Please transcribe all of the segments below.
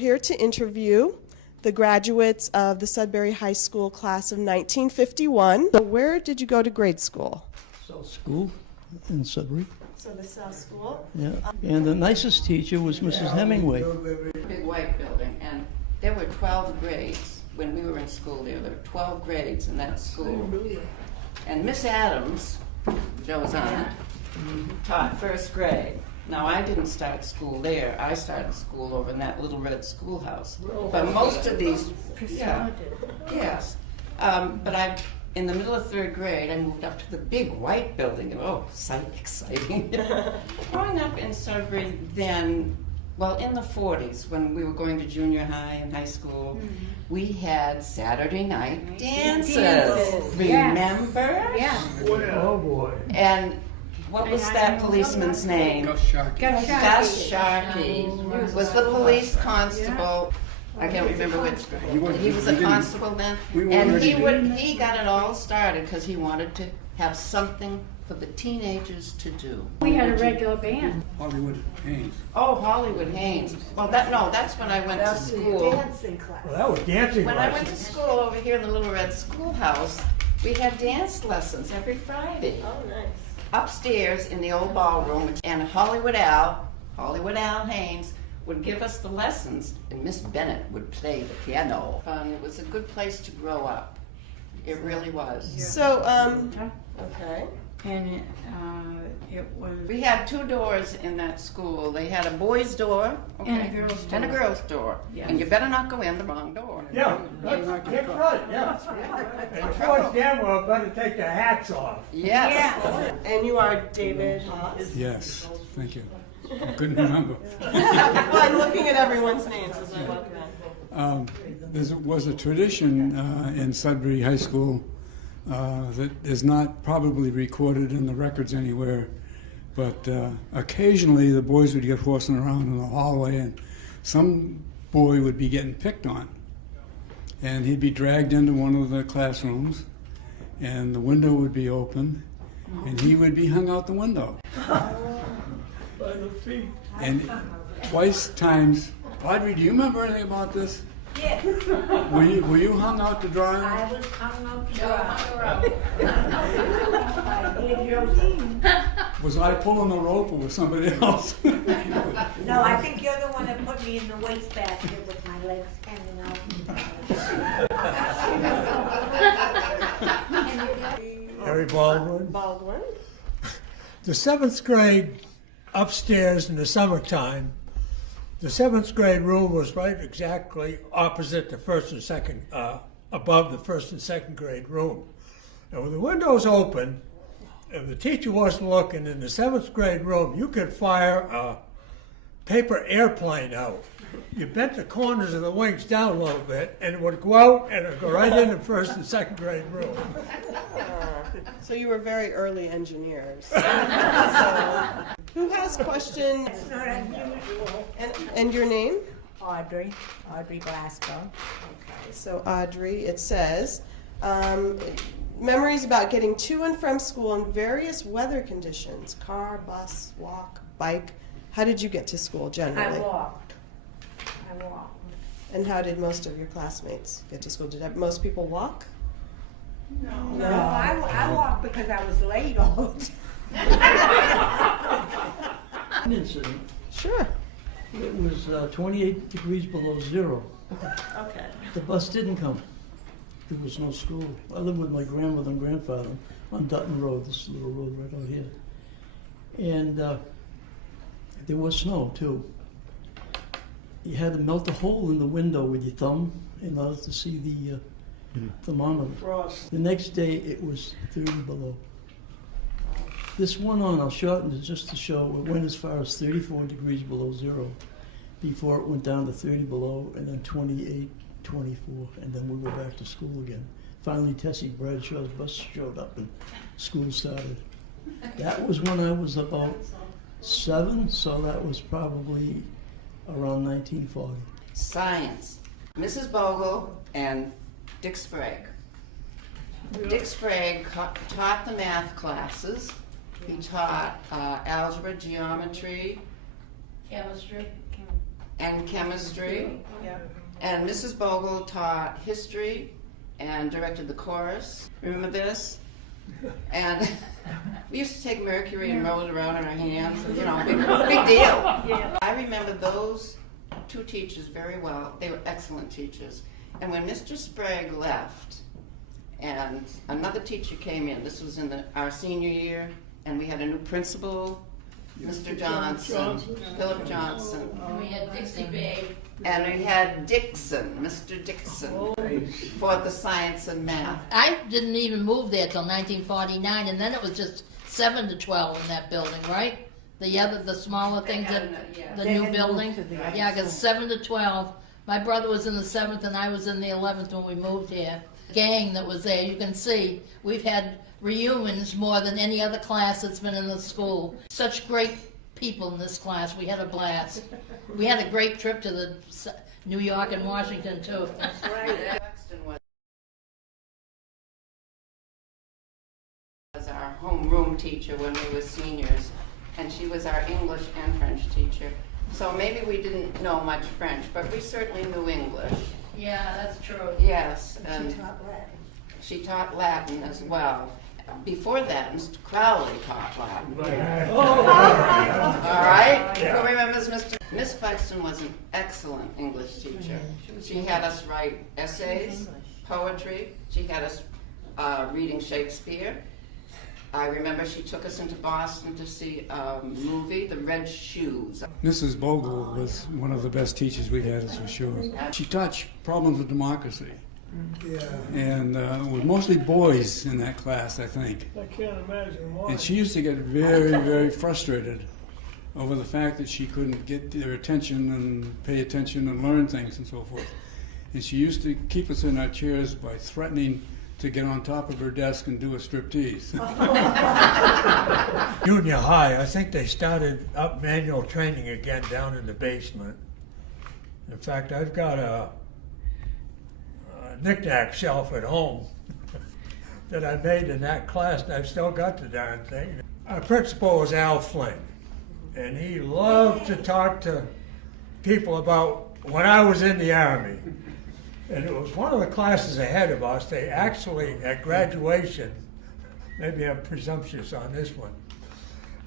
Here to interview the graduates of the Sudbury High School class of 1951. So where did you go to grade school? South School in Sudbury. So the South School? Yeah. And the nicest teacher was Mrs. Hemingway. Big white building, and there were 12 grades. When we were in school there were 12 grades in that school. And Miss Adams, Joe's aunt, taught first grade. Now, I didn't start school there. I started school over in that little red schoolhouse. But most of these, yes. But in the middle of third grade, I moved up to the big white building. Oh, exciting. Growing up in Sudbury then, well, in the 40s, when we were going to junior high and high school, we had Saturday night dances. Remember? Yeah. Oh, boy. And what was that policeman's name? Gus Sharkey was the police constable. I can't remember which. He was a constable then, and he got it all started because he wanted to have something for the teenagers to do. We had a regular band. Hollywood Haynes. Oh, Hollywood Haynes. Well, that's when I went to school. Dancing class. Well, that was dancing When I went to school over here in the Little Red Schoolhouse, we had dance lessons every Friday. Oh, nice. Upstairs in the old ballroom, and Hollywood Al Haynes, would give us the lessons, and Miss Bennett would play the piano. It was a good place to grow up. It really was. So, okay. And it was. We had two doors in that school. They had a boys' door, And a girls' door. and a girls' door. Yes. And you better not go in the wrong door. Yeah, that's right, yeah. And the boys damn well better take their hats off. Yes. And you are David Haas? Yes, thank you. I couldn't remember. Well, I'm looking at everyone's names as I walk around. There was a tradition in Sudbury High School that is not probably recorded in the records anywhere, but occasionally the boys would get horsing around in the hallway and some boy would be getting picked on. And he'd be dragged into one of the classrooms and the window would be open and he would be hung out the window. By the feet. And times, Audrey, do you remember anything about this? Yes. Were you hung out to dry? I was hung out to dry. I did Josephine. Was I pulling the rope or was somebody else? No, I think you're the one that put me in the wastebasket with my legs hanging out. Harry Baldwin. Baldwin. The seventh grade upstairs in the summertime, the seventh grade room was right exactly opposite the first and second, above the first and second grade room. And when the windows open, if the teacher wasn't looking in the seventh grade room, you could fire a paper airplane out. You bent the corners of the wings down a little bit, and it would go out and it would go right in the first and second grade room. So you were very early engineers. So, who has questions? It's not unusual. And your name? Audrey Glasgow. Okay, so Audrey, it says, memories about getting to and from school in various weather conditions, car, bus, walk, bike. How did you get to school generally? I walked. And how did most of your classmates get to school? Did most people walk? No, I walked because I was late all the time. An incident. Sure. It was 28 degrees below zero. Okay. The bus didn't come. There was no school. I lived with my grandmother and grandfather on Dutton Road, this little road right out here. And there was snow too. You had to melt a hole in the window with your thumb in order to see the thermometer. Frost. The next day it was 30 below. This one on, I'll shorten it just to show, it went as far as 34 degrees below zero before it went down to 30 below and then 28, 24, and then we were back to school again. Finally, Tessie Bradshaw's bus showed up and school started. That was when I was about 7, so that was probably around 1940. Science. Mrs. Bogle and Dick Sprague. Dick Sprague taught the math classes. He taught algebra, geometry, Chemistry. and chemistry. Yeah. And Mrs. Bogle taught history and directed the chorus. Remember this? And we used to take mercury and roll it around in our hands. You know, big deal. I remember those two teachers very well. They were excellent teachers. And when Mr. Sprague left, and another teacher came in, this was in our senior year, and we had a new principal, Mr. Johnson, Philip Johnson. And we had Dixie Babe. And we had Dixon, Mr. Dixon, for the science and math. I didn't even move there till 1949, and then it was just 7 to 12 in that building, right? The smaller things, the new building. Yeah, because 7 to 12. My brother was in the 7th, and I was in the 11th when we moved here. The gang that was there, you can see, we've had reunions more than any other class that's been in the school. Such great people in this class. We had a blast. We had a great trip to the New York and Washington too. Paxton was our homeroom teacher when we were seniors, and she was our English and French teacher. So maybe we didn't know much French, but we certainly knew English. Yeah, that's true. Yes, and she taught Latin as well. Before that, Mr. Crowley taught Latin. All right? Who remembers Miss Paxton was an excellent English teacher. She had us write essays, poetry. She had us reading Shakespeare. I remember she took us into Boston to see a movie, The Red Shoes. Mrs. Bogle was one of the best teachers we had, that's for sure. She taught problems of democracy. Yeah. And it was mostly boys in that class, I think. I can't imagine why. And she used to get very, very frustrated over the fact that she couldn't get their attention and pay attention and learn things and so forth. And she used to keep us in our chairs by threatening to get on top of her desk and do a striptease. Junior high, I think they started up manual training again down in the basement. In fact, I've got a knick-knack shelf at home that I made in that class, and I've still got the darn thing. Our principal was Al Flynn, and he loved to talk to people about when I was in the Army. And it was one of the classes ahead of us. They actually, at graduation, maybe I'm presumptuous on this one,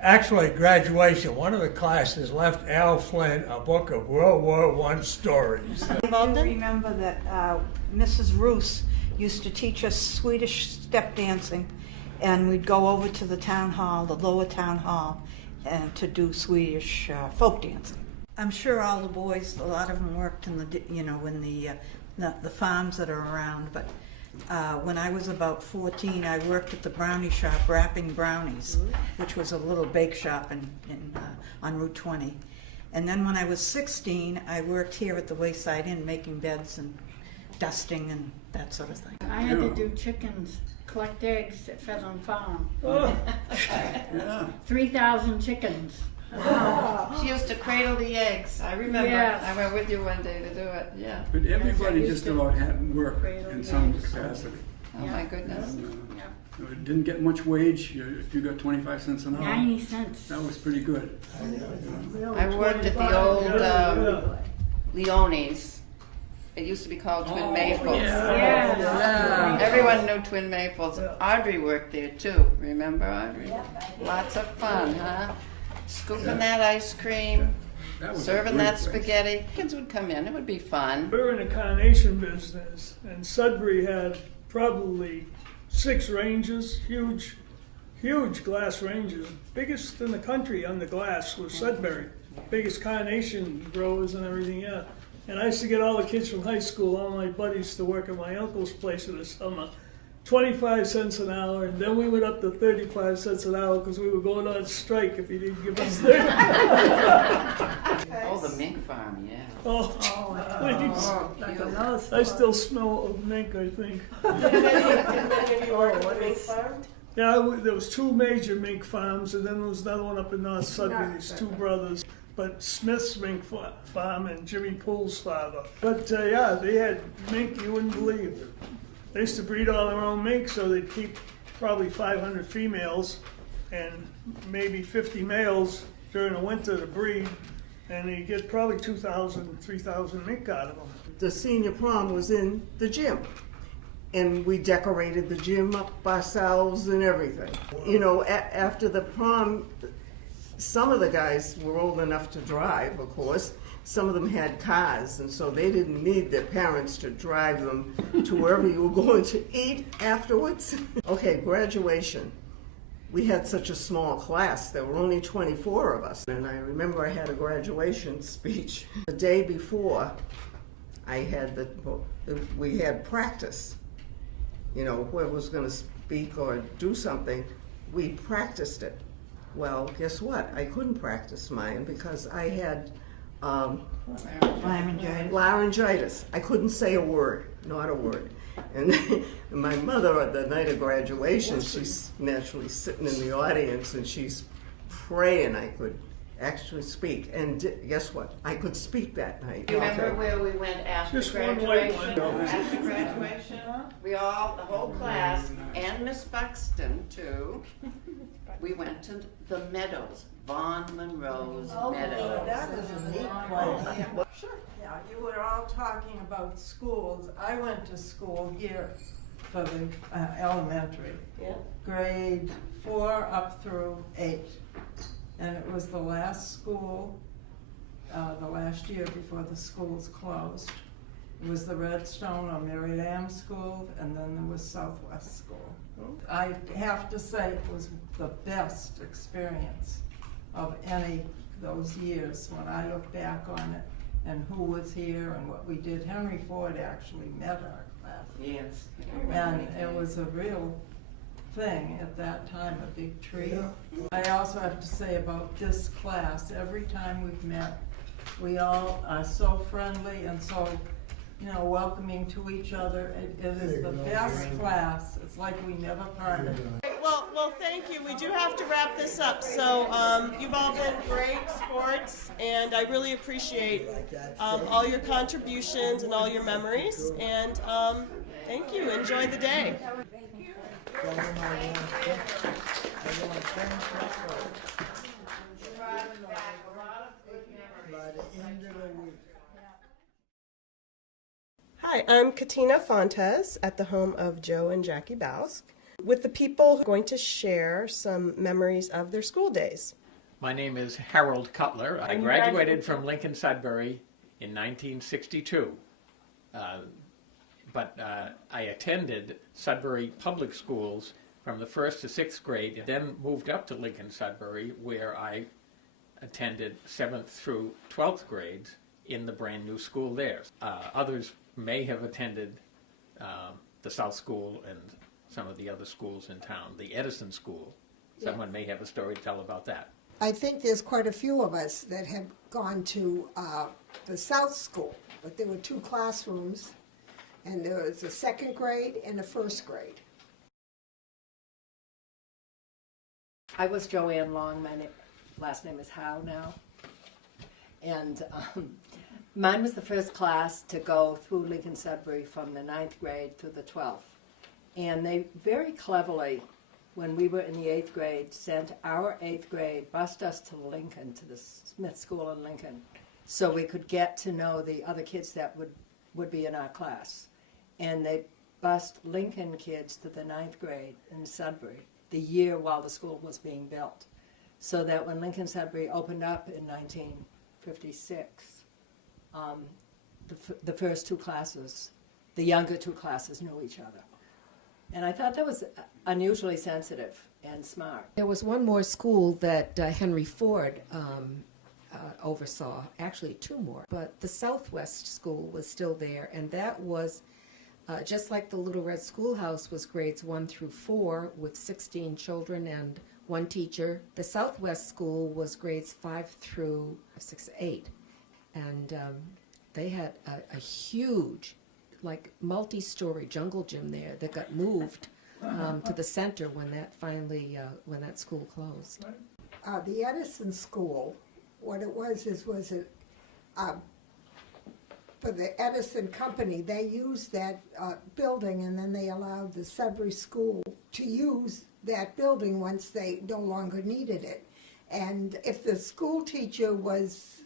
actually at graduation, one of the classes left Al Flynn a book of World War I stories. I remember that Mrs. Roos used to teach us Swedish step dancing, and we'd go over to the town hall, the lower town hall, and to do Swedish folk dancing. I'm sure all the boys, a lot of them worked in the, in the farms that are around, but when I was about 14, I worked at the brownie shop wrapping brownies, which was a little bake shop on Route 20. And then when I was 16, I worked here at the Wayside Inn making beds and dusting and that sort of thing. I had to do chickens, collect eggs at Pheasant Farm. Yeah. 3,000 chickens. She used to cradle the eggs. I remember. Yes. I went with you one day to do it. Yeah. But everybody just about had work in some capacity. Oh my goodness. And, it didn't get much wage. If you got 25 cents an hour, 90 cents. that was pretty good. I worked at the old Leone's. It used to be called Twin Maples. Yeah. Everyone knew Twin Maples. Audrey worked there too. Remember Audrey? Lots of fun, huh? Scooping that ice cream, That was a serving great that place. spaghetti. Kids would come in. It would be fun. We were in the carnation business, and Sudbury had probably 6 ranges, huge glass ranges. Biggest in the country on the glass was Sudbury. Biggest carnation growers and everything, yeah. And I used to get all the kids from high school, all my buddies, to work at my uncle's place in the summer. 25 cents an hour, and then we went up to 35 cents an hour because we were going on strike if he didn't give us 30. Oh, the mink farm, yeah. Oh, please. I still smell of mink, I think. Yeah, there was 2 major mink farms, and then there was another one up in North Sudbury. There's 2 brothers, but Smith's mink farm and Jimmy Poole's father. But yeah, they had mink you wouldn't believe. They used to breed all their own mink, so they'd keep probably 500 females and maybe 50 males during the winter to breed. and you get probably 2,000, 3,000 ink out of them. The senior prom was in the gym. And we decorated the gym up ourselves and everything. You know, after the prom, some of the guys were old enough to drive, of course. Some of them had cars, and so they didn't need their parents to drive them to wherever you were going to eat afterwards. Okay, graduation. We had such a small class. There were only 24 of us. And I remember I had a graduation speech. The day before, we had practice. You know, whoever was going to speak or do something, we practiced it. Well, guess what? I couldn't practice mine because I had laryngitis. I couldn't say a word, not a word. And my mother, at the night of graduation, she's naturally sitting in the audience and she's praying I could actually speak. And guess what? I could speak that night. Do you remember where we went after Just one white graduation? one. After graduation, we all, the whole class, and Miss Buxton too, we went to the Meadows, Vaughn Monroe's Meadows. That is a neat place. Sure. Yeah, you were all talking about schools. I went to school here for the elementary. Yeah. Grade 4 up through 8. And it was the last school, the last year before the schools closed. It was the Redstone or Mary Lamb School, and then there was Southwest School. I have to say it was the best experience of any of those years when I look back on it and who was here and what we did. Henry Ford actually met our class. Yes. And it was a real thing at that time, a big treat. I also have to say about this class, every time we've met, we all are so friendly and so, you know, welcoming to each other. It is the best class. It's like we never parted. Well, thank you. We do have to wrap this up. So you've all been great sports, and I really appreciate all your contributions and all your memories. And thank you. Enjoy the day. Hi, I'm Katina Fontes at the home of Joe and Jackie Bausk, with the people who are going to share some memories of their school days. My name is Harold Cutler. I graduated from Lincoln Sudbury in 1962. But I attended Sudbury Public Schools from the 1st to 6th grade, and then moved up to Lincoln Sudbury, where I attended 7th through 12th grades in the brand new school there. Others may have attended the South School and some of the other schools in town. The Edison School, someone may have a story to tell about that. I think there's quite a few of us that have gone to the South School, but there were 2 classrooms, and there was a 2nd grade and a 1st grade. I was Joanne Long. My last name is Howe now. And mine was the first class to go through Lincoln Sudbury from the 9th grade through the 12th. And they very cleverly, when we were in the 8th grade, sent our 8th grade, bused us to Lincoln, to the Smith School in Lincoln, so we could get to know the other kids that would be in our class. And they bused Lincoln kids to the 9th grade in Sudbury the year while the school was being built. So that when Lincoln Sudbury opened up in 1956, the first 2 classes, the younger 2 classes knew each other. And I thought that was unusually sensitive and smart. There was one more school that Henry Ford oversaw, actually 2 more, but the Southwest School was still there, and that was just like the Little Red Schoolhouse was grades 1 through 4 with 16 children and 1 teacher. The Southwest School was grades 5 through 6, 8, and they had a huge, like, multi-story jungle gym there that got moved to the center when that finally, when that school closed. The Edison School, what it was for the Edison company, they used that building, and then they allowed the Sudbury School to use that building once they no longer needed it. And if the school teacher was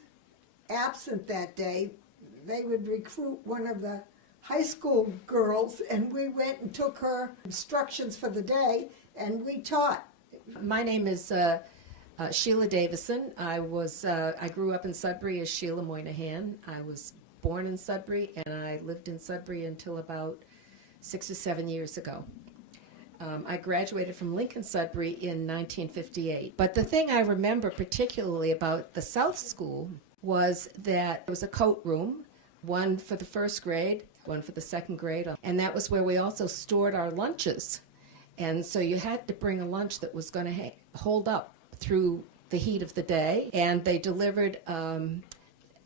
absent that day, they would recruit one of the high school girls, and we went and took her instructions for the day, and we taught. My name is Sheila Davison. I grew up in Sudbury as Sheila Moynihan. I was born in Sudbury, and I lived in Sudbury until about 6 or 7 years ago. I graduated from Lincoln Sudbury in 1958. But the thing I remember particularly about the South School was that there was a coat room, one for the first grade, one for the second grade, and that was where we also stored our lunches. And so you had to bring a lunch that was going to hold up through the heat of the day, and they delivered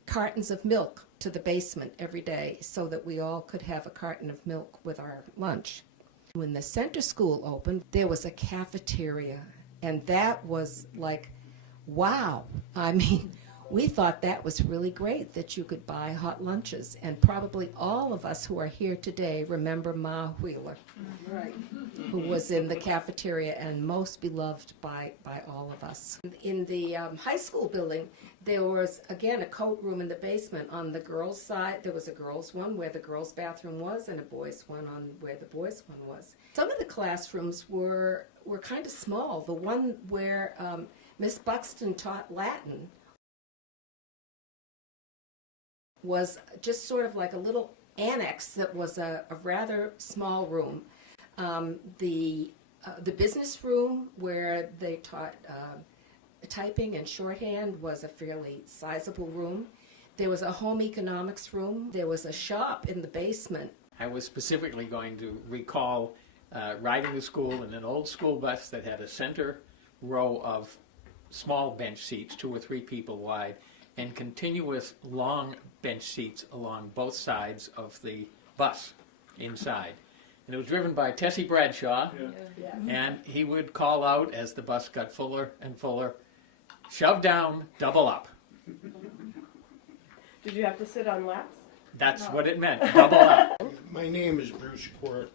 cartons of milk to the basement every day so that we all could have a carton of milk with our lunch. When the center school opened, there was a cafeteria, and that was like, wow. I mean, we thought that was really great that you could buy hot lunches, and probably all of us who are here today remember Ma Wheeler, Right. who was in the cafeteria and most beloved by all of us. In the high school building, there was, again, a coat room in the basement. On the girls' side, there was a girls' one where the girls' bathroom was and a boys' one on where the boys' one was. Some of the classrooms were kind of small. The one where Miss Buxton taught Latin was just sort of like a little annex that was a rather small room. The business room where they taught typing and shorthand was a fairly sizable room. There was a home economics room. There was a shop in the basement. I was specifically going to recall riding to school in an old school bus that had a center row of small bench seats, 2 or 3 people wide, and continuous long bench seats along both sides of the bus inside. And it was driven by Tessie Bradshaw, and he would call out as the bus got fuller and fuller, shove down, double up. Did you have to sit on laps? That's what it meant, double up. My name is Bruce Quirk.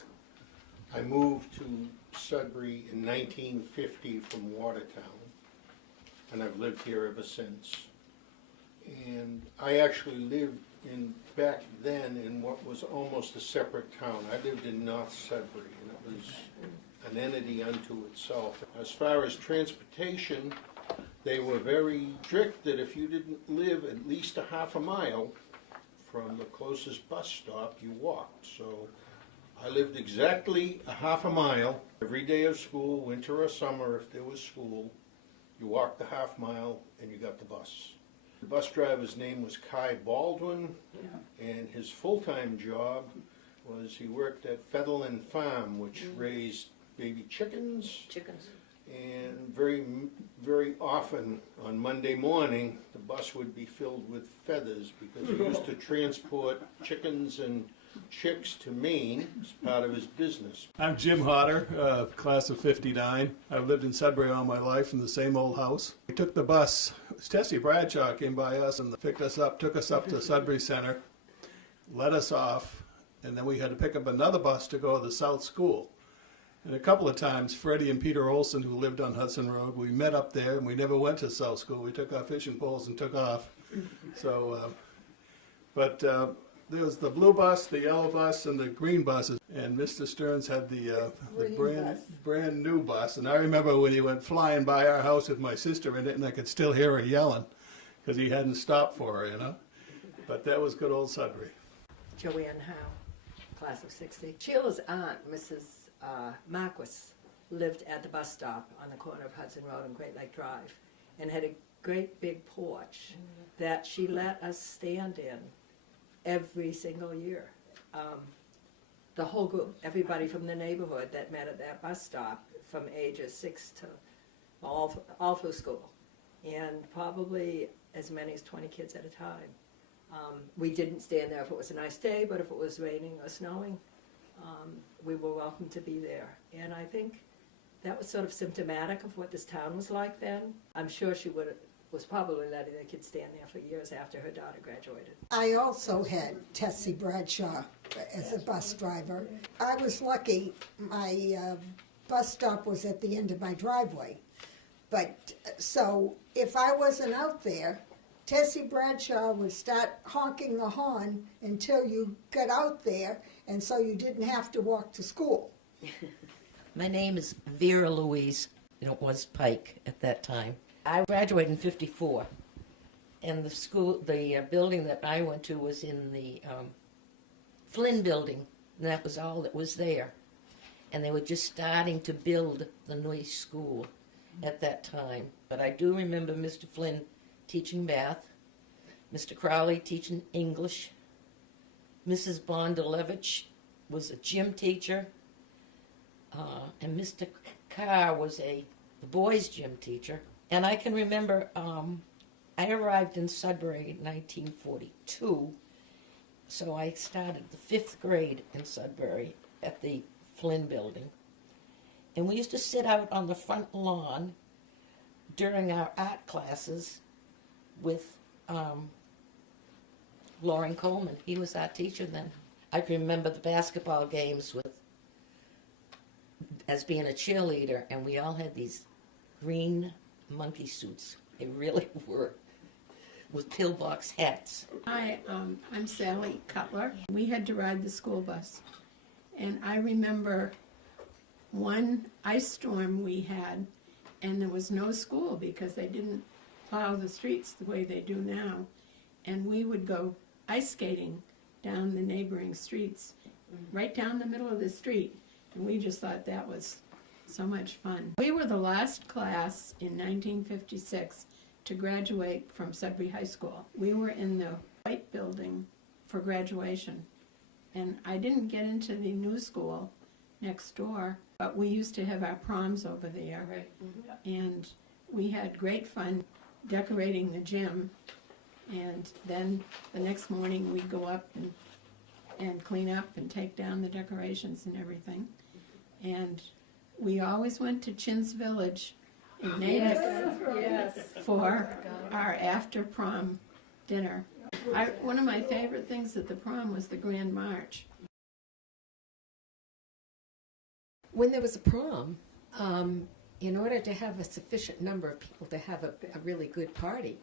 I moved to Sudbury in 1950 from Watertown, and I've lived here ever since. And I actually lived back then in what was almost a separate town. I lived in North Sudbury, and it was an entity unto itself. As far as transportation, they were very strict that if you didn't live at least a half a mile from the closest bus stop, you walked. So I lived exactly a half a mile every day of school, winter or summer if there was school. You walked the half mile and you got the bus. The bus driver's name was Kai Baldwin, and his full-time job was he worked at Fetherland Farm, which raised baby chickens. And very often on Monday morning, the bus would be filled with feathers because he used to transport chickens and chicks to Maine as part of his business. I'm Jim Hodder, class of '59. I've lived in Sudbury all my life in the same old house. We took the bus. Tessie Bradshaw came by us and picked us up, took us up to Sudbury Center, let us off, and then we had to pick up another bus to go to the South School. And a couple of times, Freddie and Peter Olson, who lived on Hudson Road, we met up there, and we never went to South School. We took our fishing poles and took off. So, there was the blue bus, the yellow bus, and the green buses. And Mr. Stearns had the brand new bus. And I remember when he went flying by our house with my sister in it, and I could still hear her yelling because he hadn't stopped for her, you know. But that was good old Sudbury. Joanne Howe, class of '60. Sheila's aunt, Mrs. Marquis, lived at the bus stop on the corner of Hudson Road and Great Lake Drive, and had a great big porch that she let us stand in every single year. The whole group, everybody from the neighborhood that met at that bus stop from ages 6 to all through school, and probably as many as 20 kids at a time. We didn't stand there if it was a nice day, but if it was raining or snowing, we were welcome to be there. And I think that was sort of symptomatic of what this town was like then. I'm sure she was probably letting the kids stand there for years after her daughter graduated. I also had Tessie Bradshaw as a bus driver. I was lucky. My bus stop was at the end of my driveway. But so if I wasn't out there, Tessie Bradshaw would start honking the horn until you got out there, and so you didn't have to walk to school. My name is Vera Louise, and it was Pike at that time. I graduated in '54, and the building that I went to was in the Flynn building, and that was all that was there. And they were just starting to build the new school at that time. But I do remember Mr. Flynn teaching math, Mr. Crowley teaching English, Mrs. Bondalevich was a gym teacher, and Mr. Carr was the boys' gym teacher. And I can remember I arrived in Sudbury in 1942, so I started the 5th grade in Sudbury at the Flynn building. And we used to sit out on the front lawn during our art classes with Lauren Coleman. He was our teacher then. I can remember the basketball games as being a cheerleader, and we all had these green monkey suits. They really were, with pillbox hats. Hi, I'm Sally Cutler. We had to ride the school bus. And I remember one ice storm we had, and there was no school because they didn't plow the streets the way they do now. And we would go ice skating down the neighboring streets, right down the middle of the street. And we just thought that was so much fun. We were the last class in 1956 to graduate from Sudbury High School. We were in the white building for graduation. And I didn't get into the new school next door, but we used to have our proms over there. Right. And we had great fun decorating the gym. And then the next morning we'd go up and clean up and take down the decorations and everything. And we always went to Chin's Village in Natick for our after prom dinner. One of my favorite things at the prom was the Grand March. When there was a prom, in order to have a sufficient number of people to have a really good party,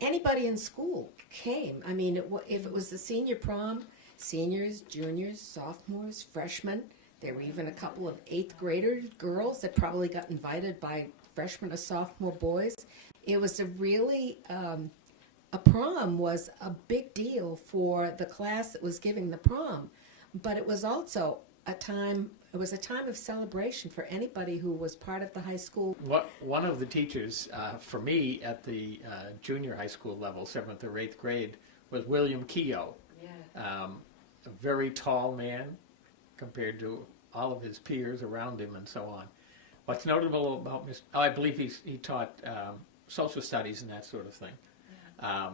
anybody in school came. I mean, if it was the senior prom, seniors, juniors, sophomores, freshmen, there were even a couple of 8th grader girls that probably got invited by freshman or sophomore boys. It was a really, a prom was a big deal for the class that was giving the prom, but it was also a time of celebration for anybody who was part of the high school. One of the teachers for me at the junior high school level, 7th or 8th grade, was William Keogh. Yeah. A very tall man compared to all of his peers around him and so on. What's notable about I believe he taught social studies and that sort of thing. Yeah,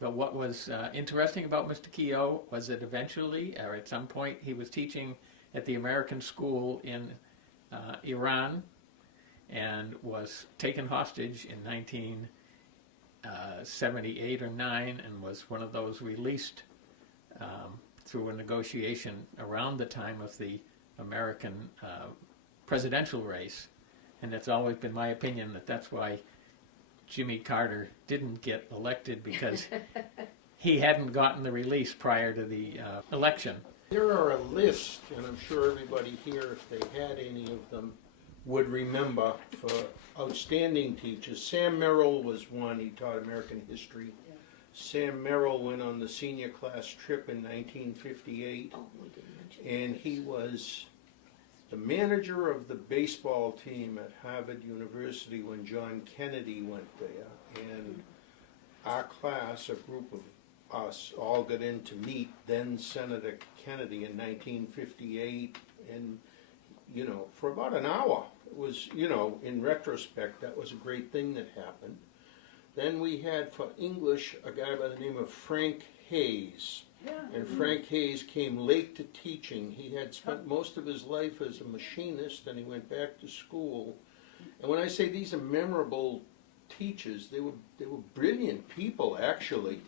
but what was interesting about Mr. Keogh was that eventually, or at some point, he was teaching at the American school in Iran and was taken hostage in 1978 or 9 and was one of those released through a negotiation around the time of the American presidential race. And it's always been my opinion that that's why Jimmy Carter didn't get elected, because he hadn't gotten the release prior to the election. There are a list, and I'm sure everybody here, if they had any of them, would remember, for outstanding teachers. Sam Merrill was one. He taught American history. Yeah. Sam Merrill went on the senior class trip in 1958, and he was the manager of the baseball team at Harvard University when John Kennedy went there. And our class, a group of us, all got in to meet then Senator Kennedy in 1958, and for about an hour. It was, in retrospect, that was a great thing that happened. Then we had for English a guy by the name of Frank Hayes. Yeah. And Frank Hayes came late to teaching. He had spent most of his life as a machinist, and he went back to school. And when I say these are memorable teachers, they were brilliant people, actually.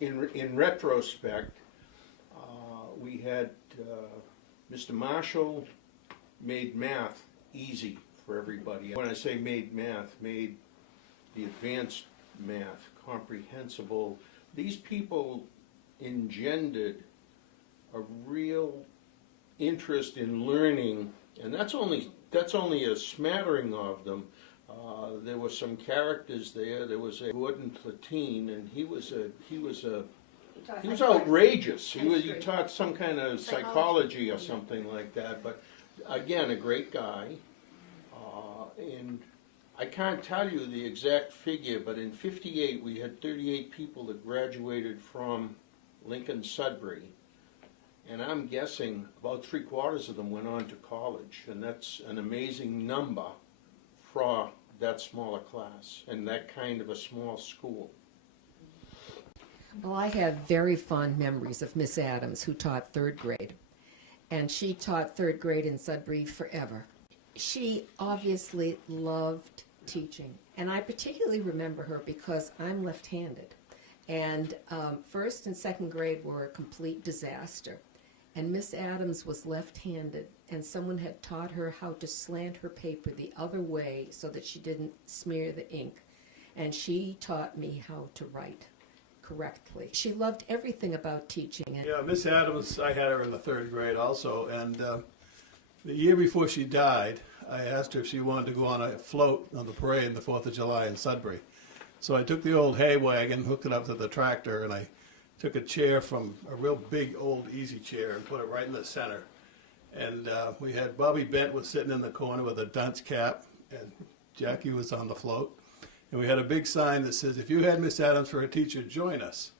In retrospect, we had Mr. Marshall made math easy for everybody. When I say made math, made the advanced math, comprehensible. These people engendered a real interest in learning, and that's only a smattering of them. There were some characters there. There was a Gordon Platine, and he was outrageous. He taught some kind of psychology or something like that. But again, a great guy. And I can't tell you the exact figure, but in '58 we had 38 people that graduated from Lincoln Sudbury. And I'm guessing about 3/4 of them went on to college, and that's an amazing number for that smaller class and that kind of a small school. Well, I have very fond memories of Miss Adams, who taught 3rd grade. And she taught 3rd grade in Sudbury forever. She obviously loved teaching. And I particularly remember her because I'm left-handed. And 1st and 2nd grade were a complete disaster. And Miss Adams was left-handed, and someone had taught her how to slant her paper the other way so that she didn't smear the ink. And she taught me how to write correctly. She loved everything about teaching. Yeah, Miss Adams, I had her in the 3rd grade also, and the year before she died, I asked her if she wanted to go on a float on the parade on the 4th of July in Sudbury. So I took the old hay wagon, hooked it up to the tractor, and I took a chair from a real big old easy chair and put it right in the center. And we had Bobby Bent was sitting in the corner with a dunce cap, and Jackie was on the float. And we had a big sign that says, "If you had Miss Adams for a teacher, join us."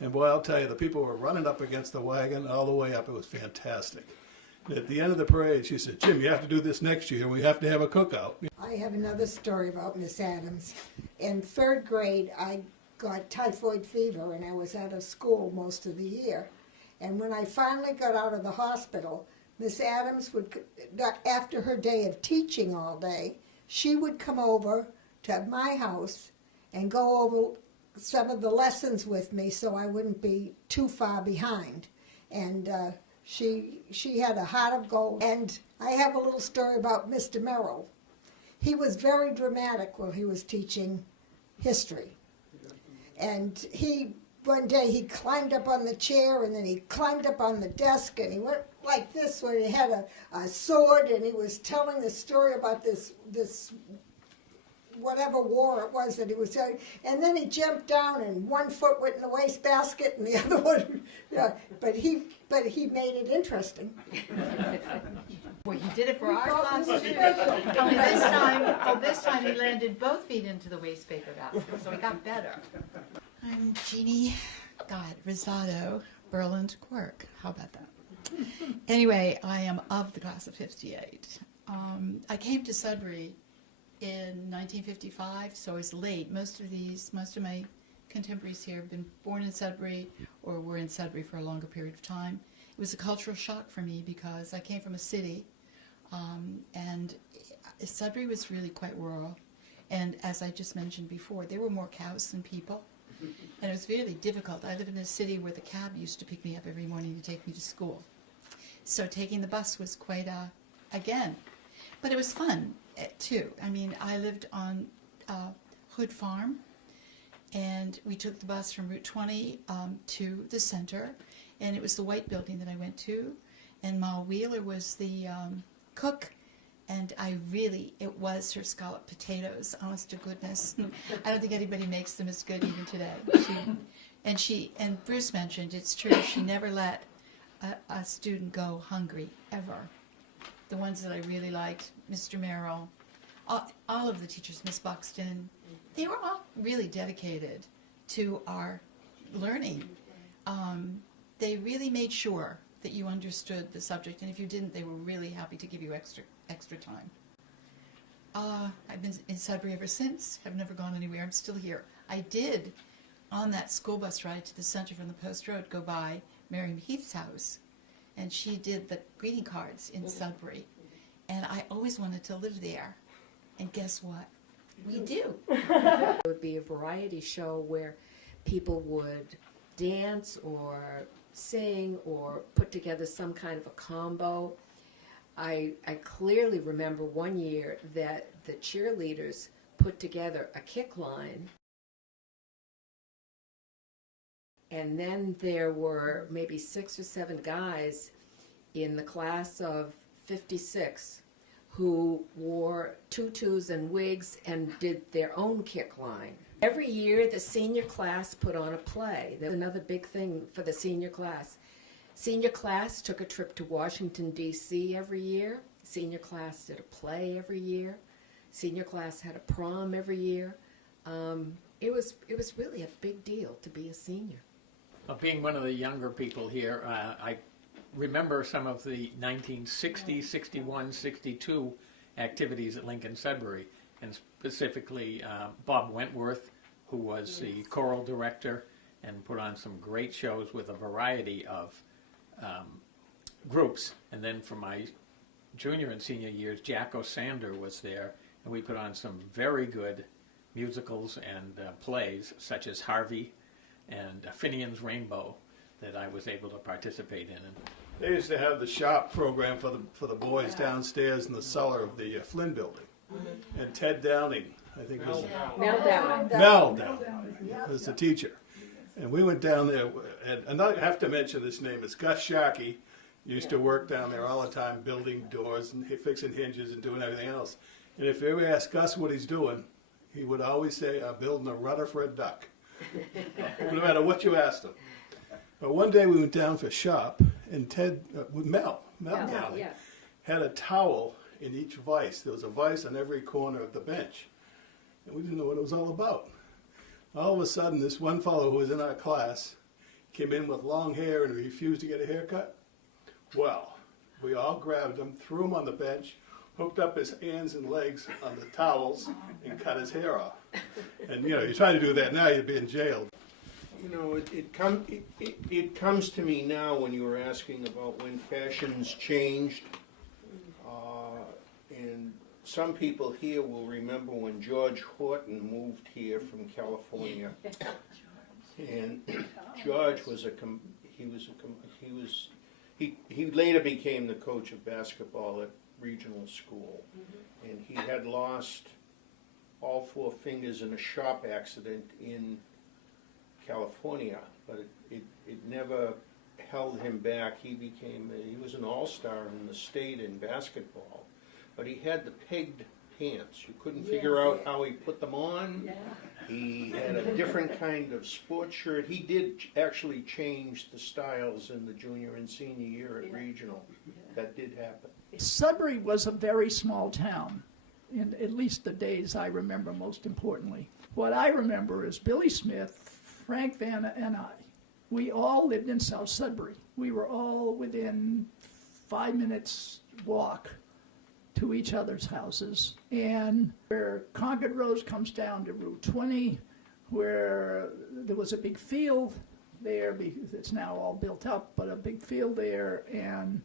And boy, I'll tell you, the people were running up against the wagon all the way up. It was fantastic. And at the end of the parade, she said, "Jim, you have to do this next year. We have to have a cookout." I have another story about Miss Adams. In 3rd grade, I got typhoid fever, and I was out of school most of the year. And when I finally got out of the hospital, Miss Adams would, after her day of teaching all day, she would come over to my house and go over some of the lessons with me so I wouldn't be too far behind. And she had a heart of gold. And I have a little story about Mr. Merrill. He was very dramatic when he was teaching history. And one day he climbed up on the chair, and then he climbed up on the desk, and he went like this where he had a sword, and he was telling the story about this whatever war it was that he was telling. And then he jumped down, and one foot went in the wastebasket, and the other one, but he made it interesting. Well, he did it for our class too. Only this time he landed both feet into the waste paper basket, so he got better. I'm Jeannie Rosado, Berlin Quirk. How about that? Anyway, I am of the class of '58. I came to Sudbury in 1955, so I was late. Most of my contemporaries here have been born in Sudbury or were in Sudbury for a longer period of time. It was a cultural shock for me because I came from a city, and Sudbury was really quite rural. And as I just mentioned before, there were more cows than people. And it was really difficult. I live in a city where the cab used to pick me up every morning to take me to school. So taking the bus was quite again. But it was fun, too. I mean, I lived on Hood Farm, and we took the bus from Route 20 to the center, and it was the white building that I went to, and Ma Wheeler was the cook, and it was her scalloped potatoes, honest to goodness. I don't think anybody makes them as good even today. And Bruce mentioned, it's true, she never let a student go hungry, ever. The ones that I really liked, Mr. Merrill, all of the teachers, Miss Buxton, they were all really dedicated to our learning. They really made sure that you understood the subject, and if you didn't, they were really happy to give you extra time. I've been in Sudbury ever since. I've never gone anywhere. I'm still here. I did, on that school bus ride to the center from the Post Road, go by Miriam Heath's house, and she did the greeting cards in Sudbury, and I always wanted to live there. And guess what? We do. It would be a variety show where people would dance or sing or put together some kind of a combo. I clearly remember one year that the cheerleaders put together a kick line. And then there were maybe 6 or 7 guys in the class of 56 who wore tutus and wigs and did their own kick line. Every year the senior class put on a play. That's another big thing for the senior class. Senior class took a trip to Washington, D.C. every year. Senior class did a play every year. Senior class had a prom every year. It was really a big deal to be a senior. Well, being one of the younger people here, I remember some of the 1960, 61, 62 activities at Lincoln Sudbury, and specifically Bob Wentworth, who was the choral director and put on some great shows with a variety of groups. And then for my junior and senior years, Jack O'Sander was there, and we put on some very good musicals and plays, such as Harvey and Finian's Rainbow, that I was able to participate in. They used to have the shop program for the boys downstairs in the cellar of the Flynn building. And Ted Downing, I think was Mel Downing. Mel Downing was the teacher. And we went down there, and I have to mention this name, it's Gus Sharkey. Used to work down there all the time, building doors and fixing hinges and doing everything else. And if you ever ask Gus what he's doing, he would always say, I'm building a rudder for a duck. No matter what you asked him. But one day we went down for shop, and Ted, with Mel Downing, had a towel in each vise. There was a vise on every corner of the bench. And we didn't know what it was all about. All of a sudden, this one fellow who was in our class came in with long hair and refused to get a haircut. Well, we all grabbed him, threw him on the bench, hooked up his hands and legs on the towels, and cut his hair off. And, you know, you try to do that now, you'd be in jail. You know, it comes to me now when you were asking about when fashions changed, and some people here will remember when George Horton moved here from California, and George was he later became the coach of basketball at regional school, and he had lost all 4 fingers in a shop accident in California, but it never held him back. He was an all-star in the state in basketball, but he had the pegged pants. You couldn't figure out how he put them on. He had a different kind of sports shirt. He did actually change the styles in the junior and senior year at regional. That did happen. Sudbury was a very small town, in at least the days I remember most importantly. What I remember is Billy Smith, Frank Vanna, and I. We all lived in South Sudbury. We were all within 5 minutes walk to each other's houses. And where Concord Road comes down to Route 20, where there was a big field there, because it's now all built up, but a big field there, and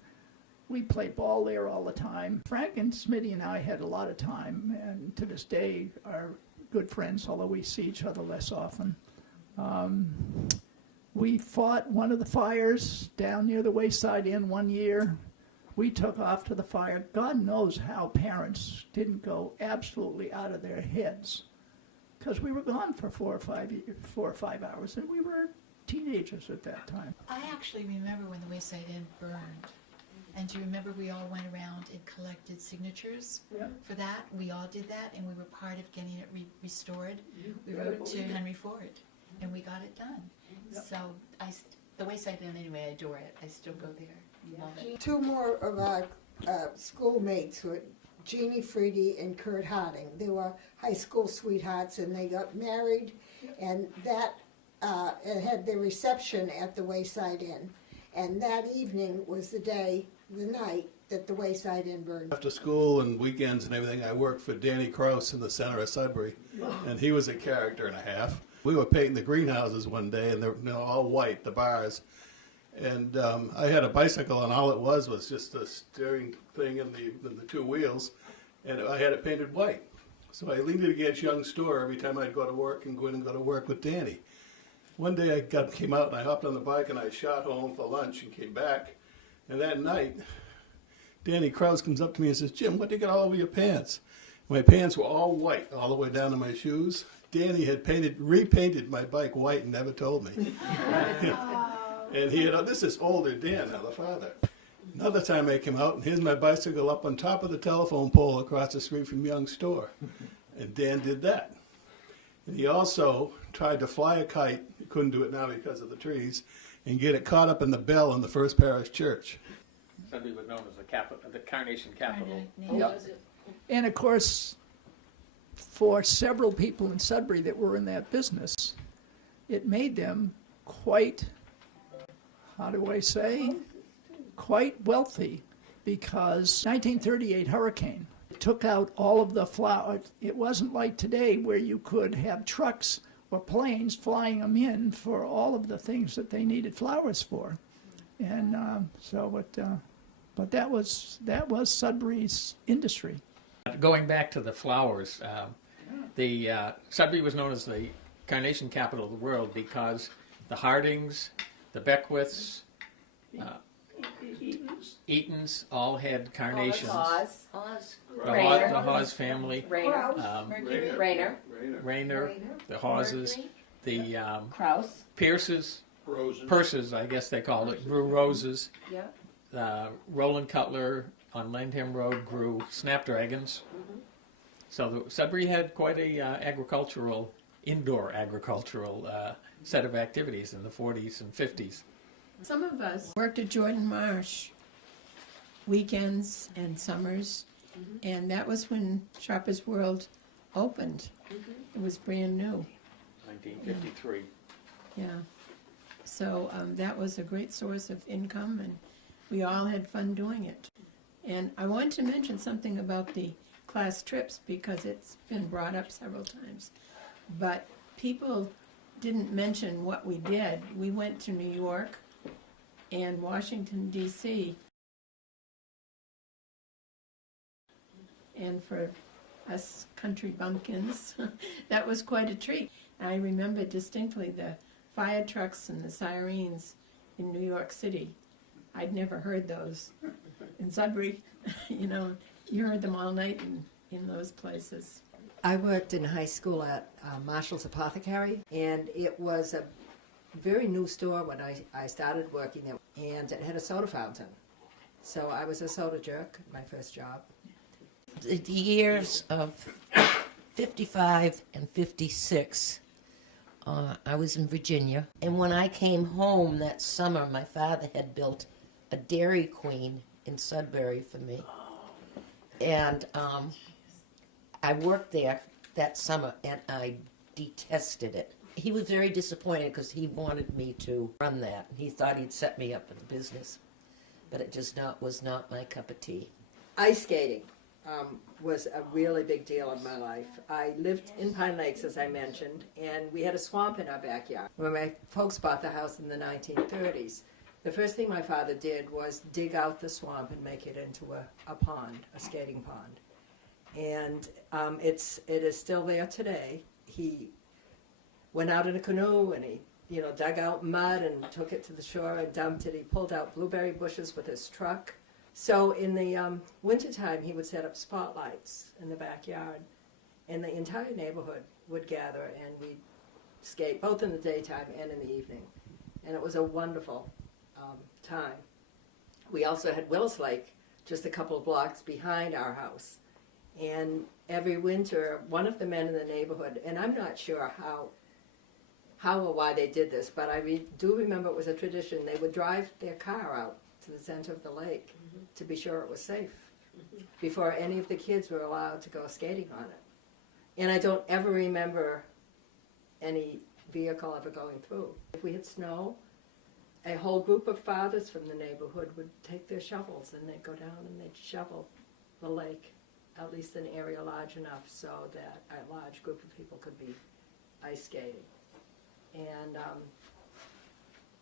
we played ball there all the time. Frank and Smitty and I had a lot of time, and to this day are good friends, although we see each other less often. We fought one of the fires down near the Wayside Inn one year. We took off to the fire. God knows how parents didn't go absolutely out of their heads, because we were gone for 4 or 5 hours, and we were teenagers at that time. I actually remember when the Wayside Inn burned. And do you remember we all went around and collected signatures for that? We all did that, and we were part of getting it restored. We wrote to Henry Ford, and we got it done. So the Wayside Inn, anyway, I adore it. I still go there. Love it. 2 more of our schoolmates were Jeannie Freedy and Kurt Harding. They were high school sweethearts, and they got married, and that had their reception at the Wayside Inn. And that evening was the night that the Wayside Inn burned. After school and weekends and everything, I worked for Danny Krause in the center of Sudbury, and he was a character and a half. We were painting the greenhouses one day, and they're all white, the bars. And I had a bicycle, and all it was just a steering thing in the 2 wheels, and I had it painted white. So I leaned it against Young's store every time I'd go to work and go in and go to work with Danny. One day I came out and I hopped on the bike and I shot home for lunch and came back. And that night, Danny Krause comes up to me and says, "Jim, what do you got all over your pants?" My pants were all white all the way down to my shoes. Danny had repainted my bike white and never told me. And he had, this is older Dan, now the father. Another time I came out, and here's my bicycle up on top of the telephone pole across the street from Young's store. And Dan did that. And he also tried to fly a kite, he couldn't do it now because of the trees, and get it caught up in the bell in the First Parish Church. Sudbury was known as the Carnation Capital. And of course, for several people in Sudbury that were in that business, it made them quite, how do I say, quite wealthy, because 1938 hurricane took out all of the flour. It wasn't like today where you could have trucks or planes flying them in for all of the things that they needed flowers for. And but that was Sudbury's industry. Going back to the flowers, Sudbury was known as the Carnation Capital of the world because the Hardings, the Beckwiths, Eatons all had carnations. The Hawes family. Rayner. The Hawes, the Krause. Pierces, Purses, I guess they called it, grew roses. Yeah. Roland Cutler on Landham Road grew snapdragons. So Sudbury had quite a indoor agricultural set of activities in the 40s and 50s. Some of us worked at Jordan Marsh weekends and summers, and that was when Shoppers World opened. It was brand new. 1953. Yeah. So that was a great source of income, and we all had fun doing it. And I want to mention something about the class trips because it's been brought up several times. But people didn't mention what we did. We went to New York and Washington, D.C. And for us country bumpkins, that was quite a treat. I remember distinctly the fire trucks and the sirens in New York City. I'd never heard those in Sudbury. You heard them all night in those places. I worked in high school at Marshall's Apothecary, and it was a very new store when I started working there, and it had a soda fountain. So I was a soda jerk, my first job. The years of 55 and 56, I was in Virginia, and when I came home that summer, my father had built a Dairy Queen in Sudbury for me. And I worked there that summer, and I detested it. He was very disappointed because he wanted me to run that. He thought he'd set me up in the business, but it just was not my cup of tea. Ice skating was a really big deal in my life. I lived in Pine Lakes, as I mentioned, and we had a swamp in our backyard. When my folks bought the house in the 1930s, the first thing my father did was dig out the swamp and make it into a pond, a skating pond. And it is still there today. He went out in a canoe and he dug out mud and took it to the shore and dumped it. He pulled out blueberry bushes with his truck. So in the wintertime, he would set up spotlights in the backyard, and the entire neighborhood would gather, and we'd skate both in the daytime and in the evening. And it was a wonderful time. We also had Willis Lake just a couple of blocks behind our house. And every winter, one of the men in the neighborhood, and I'm not sure how or why they did this, but I do remember it was a tradition. They would drive their car out to the center of the lake to be sure it was safe before any of the kids were allowed to go skating on it. And I don't ever remember any vehicle ever going through. If we had snow, a whole group of fathers from the neighborhood would take their shovels and they'd go down and they'd shovel the lake, at least an area large enough so that a large group of people could be ice skating. And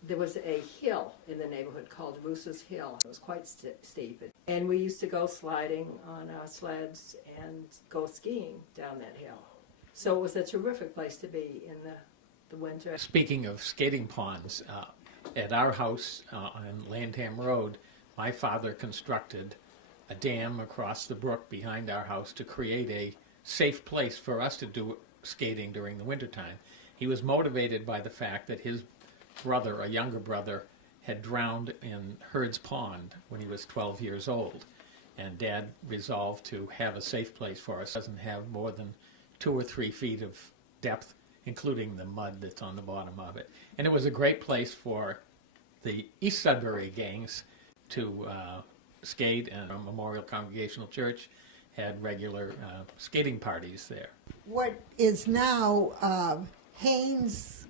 there was a hill in the neighborhood called Roos's Hill. It was quite steep. And we used to go sliding on our sleds and go skiing down that hill. So it was a terrific place to be in the winter. Speaking of skating ponds, at our house on Landham Road, my father constructed a dam across the brook behind our house to create a safe place for us to do skating during the wintertime. He was motivated by the fact that his brother, a younger brother, had drowned in Hurd's Pond when he was 12 years old. And Dad resolved to have a safe place for us. It doesn't have more than 2 or 3 feet of depth, including the mud that's on the bottom of it. And it was a great place for the East Sudbury gangs to skate, and our Memorial Congregational Church had regular skating parties there. What is now Haynes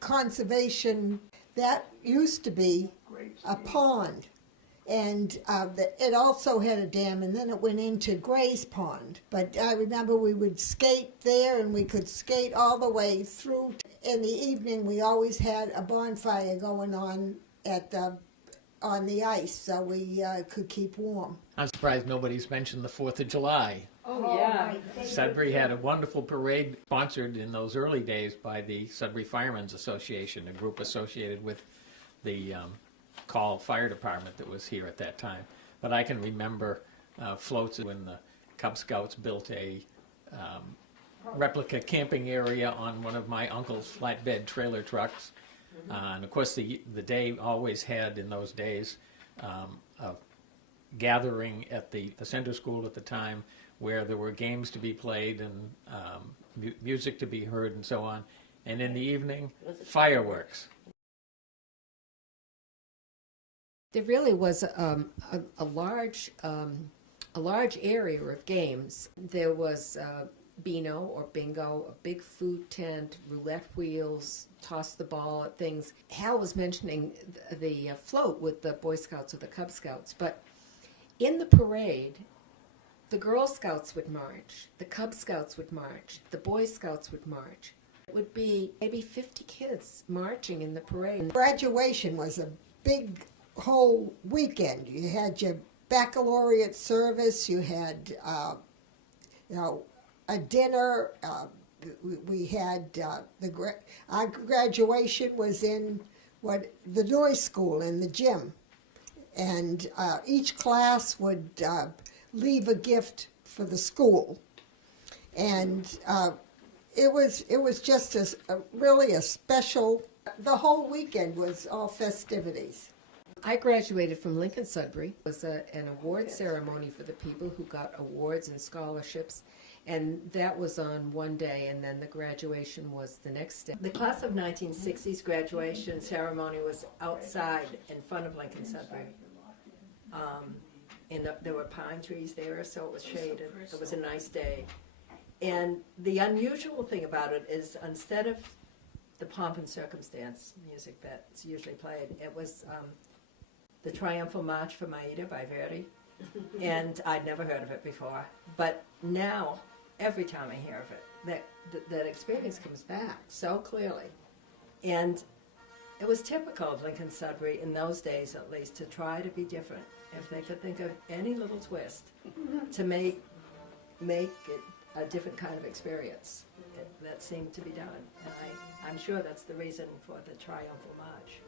Conservation, that used to be a pond. And it also had a dam, and then it went into Gray's Pond. But I remember we would skate there, and we could skate all the way through. In the evening, we always had a bonfire going on on the ice, so we could keep warm. I'm surprised nobody's mentioned the 4th of July. Oh, yeah. Sudbury had a wonderful parade sponsored in those early days by the Sudbury Firemen's Association, a group associated with the Call Fire Department that was here at that time. But I can remember floats when the Cub Scouts built a replica camping area on one of my uncle's flatbed trailer trucks. And of course the day always had, in those days, a gathering at the center school at the time where there were games to be played and music to be heard and so on. And in the evening, fireworks. There really was a large area of games. There was Beano or bingo, a big food tent, roulette wheels, toss the ball at things. Hal was mentioning the float with the Boy Scouts or the Cub Scouts, but in the parade, the Girl Scouts would march, the Cub Scouts would march, the Boy Scouts would march. It would be maybe 50 kids marching in the parade. Graduation was a big whole weekend. You had your baccalaureate service, you had a dinner, we had our graduation was in the Noy School in the gym, and each class would leave a gift for the school, and it was just really a special. The whole weekend was all festivities. I graduated from Lincoln Sudbury. It was an award ceremony for the people who got awards and scholarships, and that was on one day, and then the graduation was the next day. The class of 1960s graduation ceremony was outside in front of Lincoln Sudbury. And there were pine trees there, so it was shaded. It was a nice day. And the unusual thing about it is, instead of the pomp and circumstance music that's usually played, it was the Triumphal March for Maida by Verdi. And I'd never heard of it before. But now, every time I hear of it, that experience comes back so clearly. And it was typical of Lincoln Sudbury, in those days at least, to try to be different. If they could think of any little twist to make it a different kind of experience, that seemed to be done. And I'm sure that's the reason for the Triumphal March.